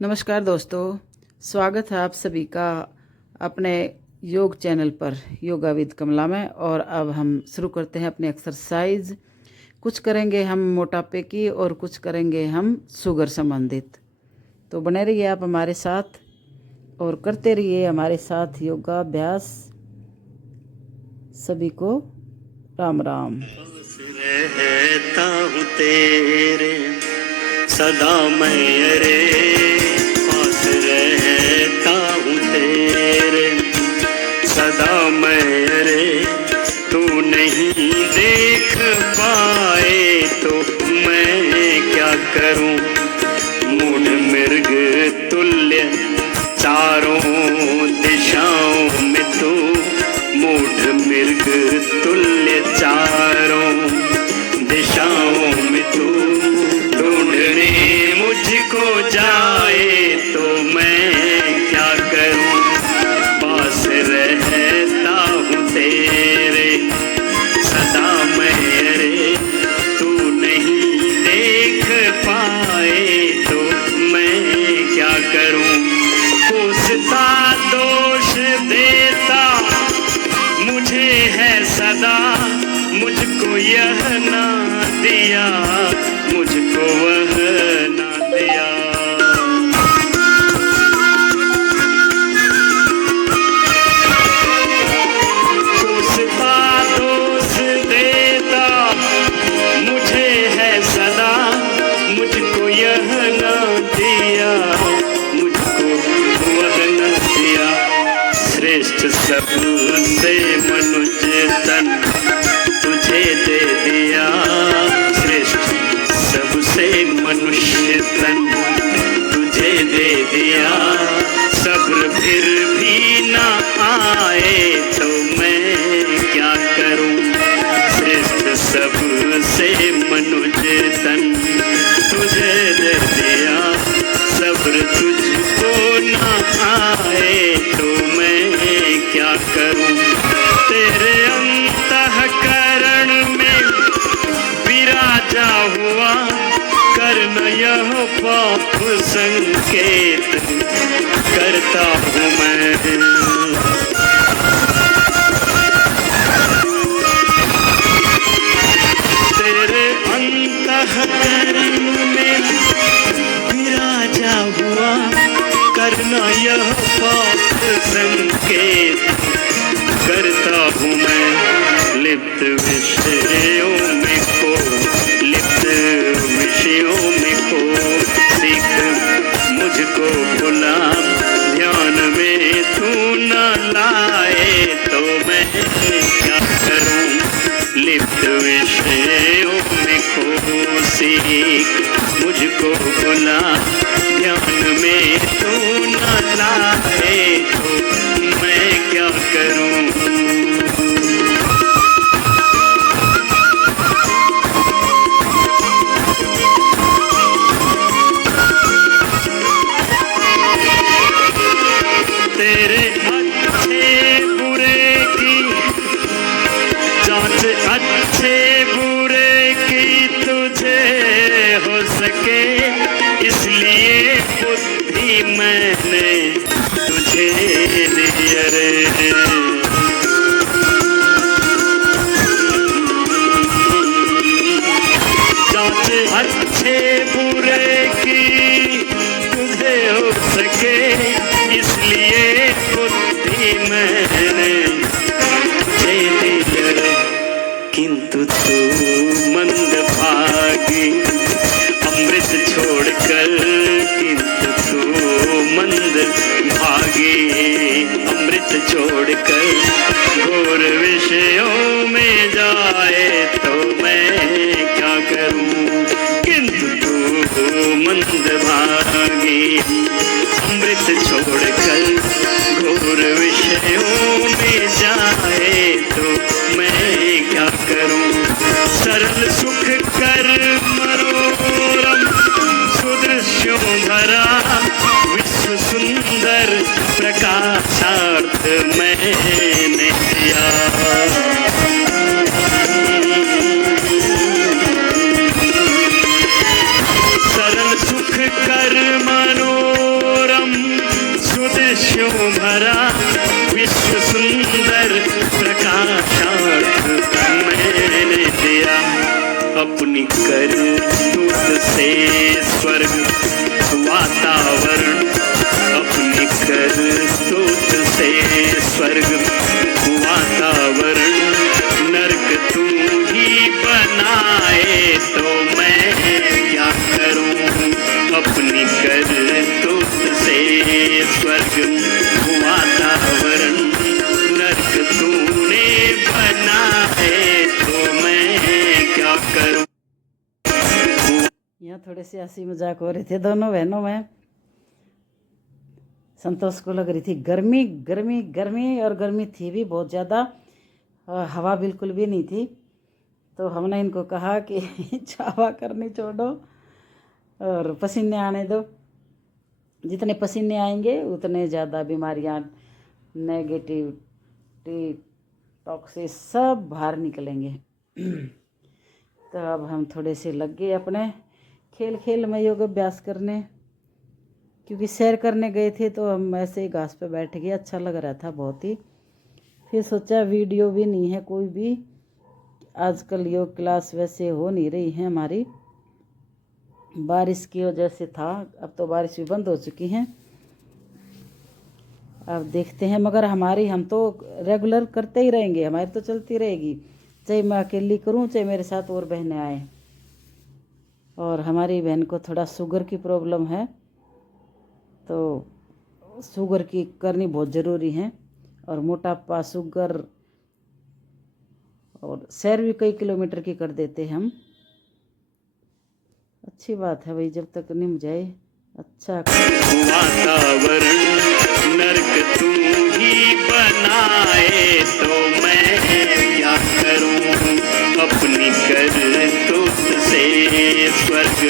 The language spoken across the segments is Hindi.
नमस्कार दोस्तों, स्वागत है आप सभी का अपने योग चैनल पर योगा विद कमला में। और अब हम शुरू करते हैं अपनी एक्सरसाइज। कुछ करेंगे हम मोटापे की और कुछ करेंगे हम शुगर संबंधित। तो बने रहिए आप हमारे साथ और करते रहिए हमारे साथ योगाभ्यास। सभी को राम राम। रहता हूँ तेरे सदा मैं रे, पास रहता हूँ तेरे सदा मैं रे। तू नहीं देख पाए तो मैं क्या करूँ, मूढ़ मृग तुल्य चारों दिशाओं में तू, मूढ़ मृग तुल्य चारों दिशाओं में तू। ढूंढने मुझको जाए तो मैं क्या करूं, पास रहता हूँ तेरे सदा मैं रे। तू नहीं देख पाए तो मैं क्या करूं, कोसता दोष देता मुझे है सदा, मुझको यह ना दिया, मुझको वह ना दिया। कोसता दोष देता मुझे है सदा, मुझको यह ना दिया, मुझको वह ना दिया। श्रेष्ठ सबसे मनुष्य तन तुझे दे दिया, श्रेष्ठ सबसे मनुष्य तन तुझे दे दिया। सब्र फिर भी ना आए तो मैं क्या करूं, श्रेष्ठ सबसे मनुष्य तन तुझे दे दिया। सब्र तुझको ना आए तो मैं क्या करूं, तेरे अंतःकरण में विराजा हुआ, करना यह पाप संकेत करता हूँ मैं। तेरे अंतःकरण में विराजा हुआ, करना यह पाप संकेत करता हूँ मैं। लिप्त विषयों में खो, लिप्त विषयों में खो, सीख मुझको भुला, ध्यान में तू न लाए तो मैं क्या करूं, लिप्त विषयों में खो, सीख मुझको भुला, ध्यान में तू न लाए तो मैं क्या करूं। तेरे अच्छे बुरे की जांच, अच्छे बुरे की तुझे हो सके, इसलिए बुद्धि मैंने तुझे दी रे। जांच अच्छे बुरे की तुझे हो सके, इसलिए बुद्धि मैंने तुझे दी रे। किंतु तू मंदभागी अमृत छोड़कर, किंतु तू मंदभागी अमृत छोड़कर घोर विषयों में जाए तो मैं क्या करूं, किंतु तू मंदभागी अमृत छोड़कर घोर विषयों में जाए तो मैं क्या करूं। सरल सुख कर मनोरम सुदृश्यों भरा, विश्व सुंदर प्रकाशार्थ मैंने दिया। सरल सुख कर मनोरम करतूत से स्वर्ग वातावरण नर्क तूने बना है, तो मैं क्या करूं। यहाँ थोड़े से हंसी मजाक हो रहे थे दोनों बहनों में। संतोष को लग रही थी गर्मी गर्मी गर्मी, और गर्मी थी भी बहुत ज़्यादा, हवा बिल्कुल भी नहीं थी। तो हमने इनको कहा कि हवा करनी छोड़ो और पसीने आने दो। जितने पसीने आएंगे उतने ज़्यादा बीमारियां, नेगेटिविटी, टॉक्सिस सब बाहर निकलेंगे। तो अब हम थोड़े से लग गए अपने खेल खेल में योग अभ्यास करने, क्योंकि सैर करने गए थे तो हम ऐसे ही घास पे बैठ गए, अच्छा लग रहा था बहुत ही। फिर सोचा वीडियो भी नहीं है कोई भी, आजकल योग क्लास वैसे हो नहीं रही है हमारी, बारिश की वजह से था। अब तो बारिश भी बंद हो चुकी है, अब देखते हैं। मगर हम तो रेगुलर करते ही रहेंगे, हमारी तो चलती रहेगी, चाहे मैं अकेली करूं चाहे मेरे साथ और बहनें आए। और हमारी बहन को थोड़ा शुगर की प्रॉब्लम है, तो शुगर की करनी बहुत ज़रूरी है। और मोटापा, शुगर, और सैर भी कई किलोमीटर की कर देते हम। अच्छी बात है भाई, जब तक निम जाए अच्छा। वातावरण नर्क तू ही बनाए, तो मैं क्या करूं। अपनी करतूत से स्वर्ग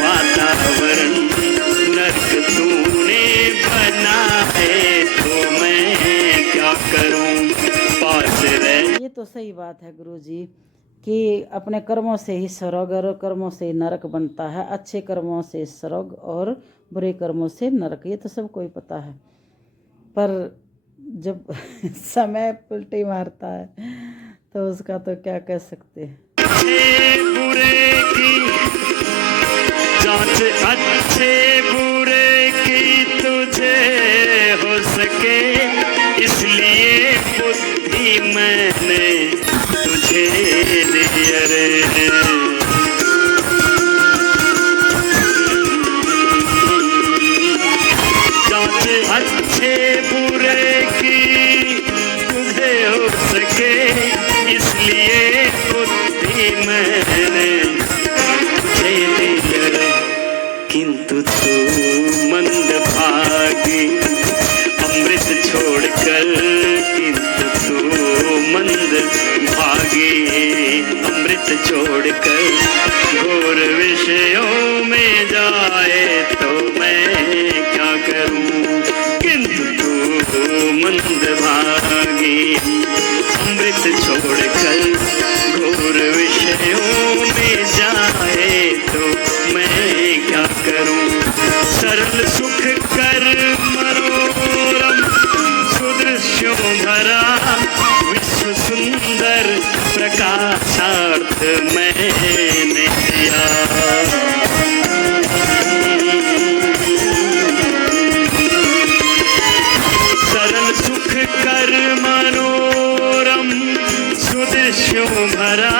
वातावरण नर्क तूने बना है, तो मैं क्या करूं। पास रह। ये तो सही बात है गुरुजी, कि अपने कर्मों से ही स्वर्ग और कर्मों से ही नरक बनता है। अच्छे कर्मों से स्वर्ग और बुरे कर्मों से नरक, ये तो सबको ही पता है। पर जब समय उल्टी मारता है तो उसका तो क्या कह सकते हैं। बुरे की जांच अच्छे बुरे की तुझे हो सके, इसलिए बुद्धि मैंने तुझे दी। रे जांच अच्छे बुरे की तुझे हो सके, इसलिए बुद्धि मैंने तुझे दी। रे किंतु तू मंदभागी अमृत छोड़कर, किंतु तू मंदभागी अमृत छोड़कर घोर विषयों में जाए, तो मैं क्या करूं। किंतु तू मंदभागी अमृत छोड़कर घोर विषयों में जाए, तो मैं क्या करूं। सरल सुख कर मनोरम सुदृश्यों भरा, विश्व सुंदर प्रकाशार्थ मैंने दिया। सरल सुख कर मनोरम सुदृश्यों भरा,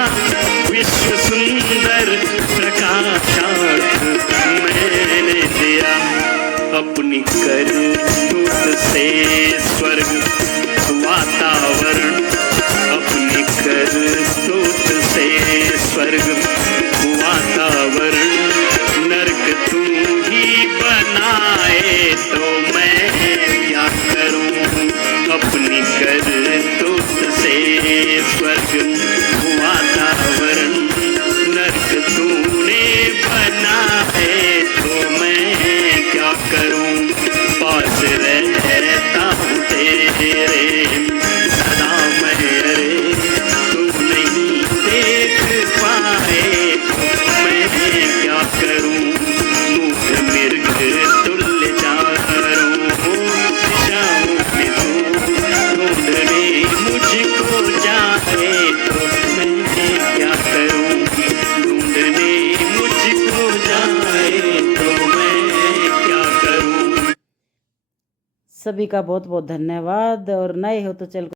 विश्व सुंदर प्रकाशार्थ मैंने दिया। अपनी करतूत से स्वर्ग वातावरण, अपनी करतूत से स्वर्ग वातावरण नर्क तू ही बनाए, तो मैं क्या करूं। अपनी करतूत से स्वर्ग वातावरण नर्क तूने बना है, तो मैं क्या करूं। पास रहता हूँ तेरे सदा मैं, रे तू नहीं देख पाए, मैं क्या करूं। मूक मृग तुल्य चारों दिशाओं में तू ढूंढने मुझको जाए, तो मैं क्या करूं। ढूंढने मुझको जाए, तो मैं क्या करूं। सभी का बहुत बहुत धन्यवाद, और नए हो तो चैनल